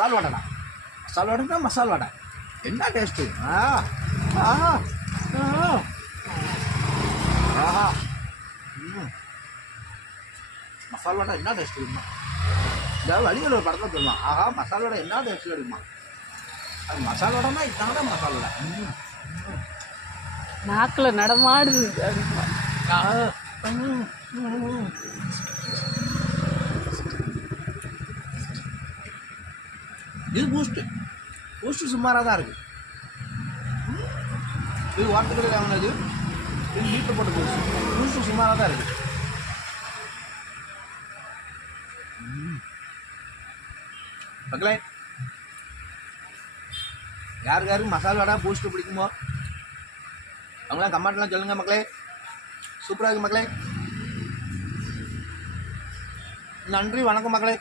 மசால் வடைடா. மசால் வடைனா மசால் வடை. என்ன டேஸ்ட்டு! ஆஹா! ஆஹா! மசால் வடை என்ன டேஸ்ட் தெரியுமா? இந்த வழியில் ஒரு படத்தில் சொல்லுவான், ஆஹா மசால் வடை என்ன டேஸ்ட் தெரியுமா? அது மசால் வடைனா இதான மசால் வடை. நாக்கில் நடமாடுது. இது பூஸ்ட்டு சுமாராக தான் இருக்குது. இது வார்த்தைகளில் வாங்கினது, இது வீட்டில் போட்டு பூஸ்ட்டு சுமாராக தான் இருக்குது. மக்களே, யாருக்கு மசால் வடை பூஸ்ட்டு பிடிக்குமோ அவங்களாம் கமெண்ட்லாம் சொல்லுங்கள் மக்களே. சூப்பராக இருக்குது மக்களே. நன்றி, வணக்கம் மக்களே.